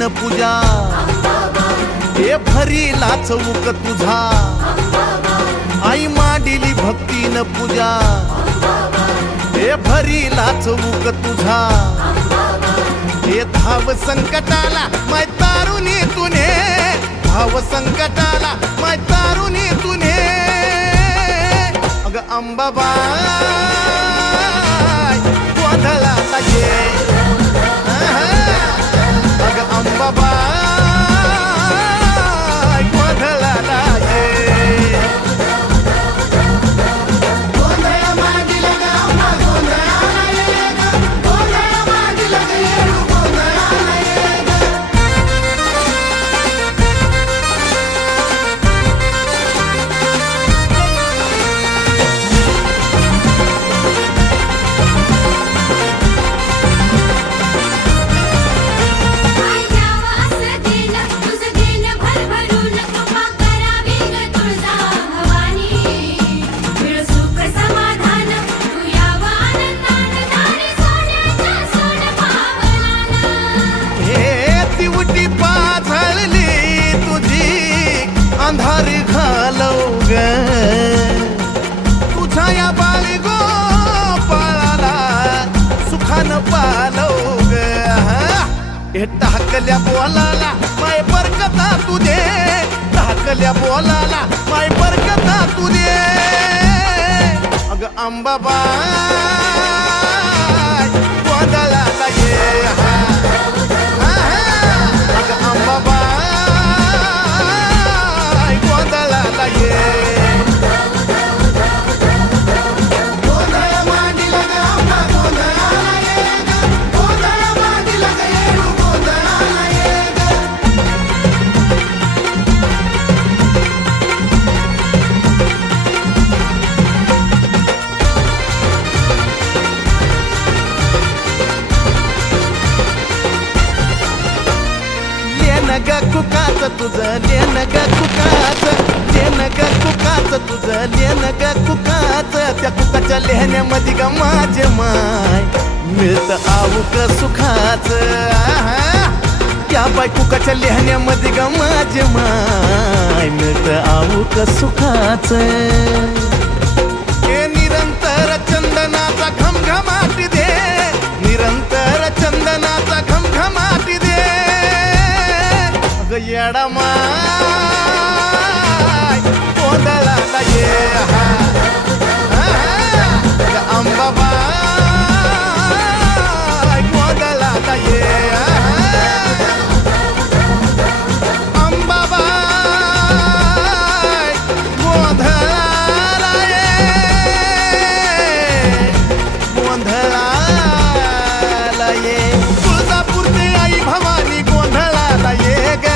भक्तीन पूजा हे भरीला चौक तुझा आई मांडिली भक्तीन पूजा हे भरीला चौक तुझा हे धाव संकटाला माय तारुणी तुने धाव संकटाला माय तारुणी तुने अग अंबाबाई गोंधळाला ये अग अंबाबाई गोंधळाला ये अंधारी घालव ग तुझ्या या बाळी गोपाळाला सुखान पालव ग हे टाकल्या बोलाला माय बरकता तुझे टाकल्या बोलाला माय बरकता तुझे अग अंबाबाई गोंधळाला ये अग अंबाबाई गोंधळाला ये ग कुकाच तुझं लेन ग कुकाच लेन ग कुकाच तुझं लेन ग कुकाच त्या कुकाच्या लेहण्यामध्ये ग माझे माय मिळत आऊक सुखाच त्या बाय कुकाच्या लेहण्यामध्ये ग माझे माय मिळत आऊक सुखाच हे निरंतर चंदनाचा घमघमाट दे निरंतर चंदनाचा घमघमाट दे येडा माय गोंधळाला ये अंबाबाई गोंधळाला ये अंबाबाई गोंधळाला ये गोंधळाला ये तुळजापूरची आई भवानी गोंधळाला ये ग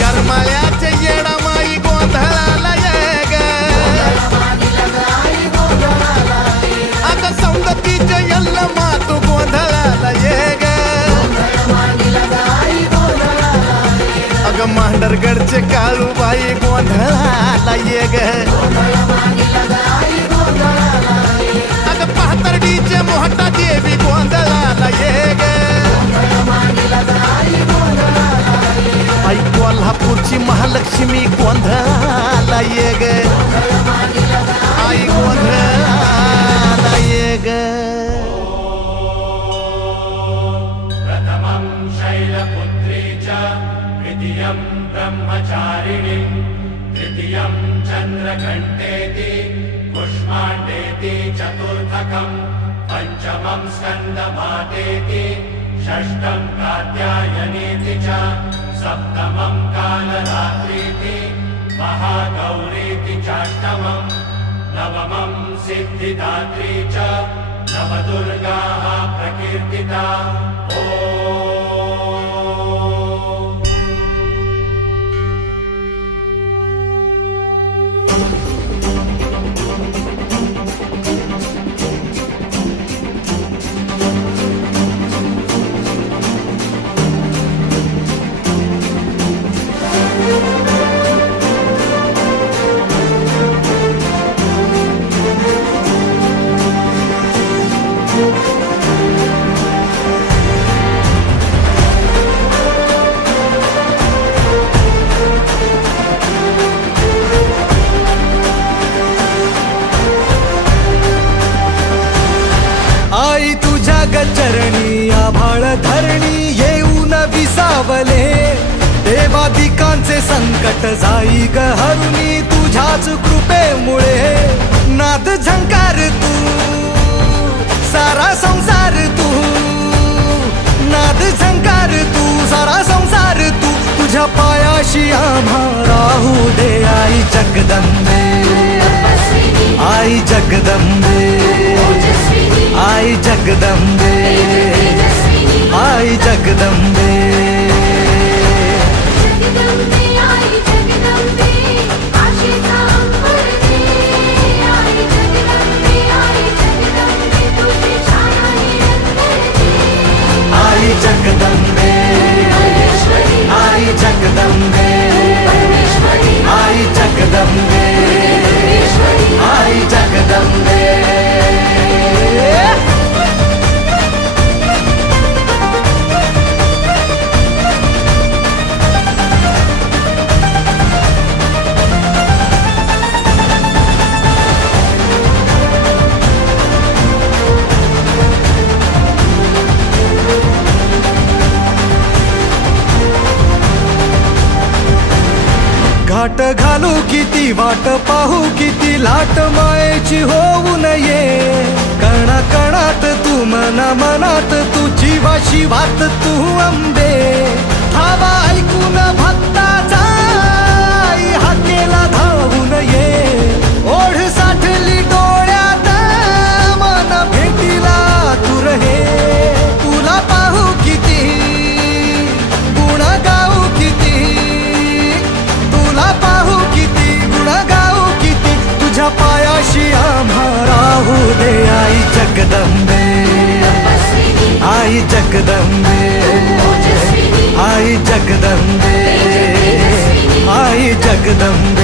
गरमाळ्याच्या येडा माई गोंधळाला ये ग आता सौंदतीच्या यल्ल मातू गोंधळाला ये ग अग मांडरगडचे काळूबाई गोंधळाला ये ग अग पाथर्डीचे मोहटा देवी गोंधळाला ये ग आई कोल्हापूरची महालक्ष्मी गोंधळाला ये ग आई गोंधळाला ये ग प्रथमं शैलपुत्री च द्वितीयं ब्रह्मचारिणी तृतीयं चन्द्रघण्टेति कुष्माण्डेति चतुर्थकं पञ्चमं स्कन्दमातेति षष्ठं कात्यायनीति च सप्तमं कालरात्रीति महागौरीति चाष्टमं नवमं सिद्धिदात्री च नवदुर्गाः प्रकीर्तिता ग चरणी आभाळ धरणी येऊन विसावले देवादिकांचे संकट जाई ग हरुणी तुझ्याच कृपेमुळे नाद झंकार तू सारा संसार तू नाद झंकार तू सारा संसार तू तुझ्या पायाशी आम्हा राहू दे आई जगदंबे आई जगदंबे आई जगदंबे आई जगदंबे आई जगदंबे आई जगदंबे आई जगदंबे आई जगदंबे घाट घालू किती वाट पाहू किती लाट मायेची होऊ नये कणा कणात तू मना मनात तू जीवा शिवात तू अंबे धावा ऐकून भक्ताचा आई हाकेला धावू नये ओढ साठली डोळ्यात मन भेटीला तू रहे तुला पाहू किती गुण गाऊ किती तुला पाहू किती गुण गाऊ किती तुझ्या पायाशी आम्हा राहू दे आई जगदंबे आई जगदंबे आई जगदंबे आई जगदंबे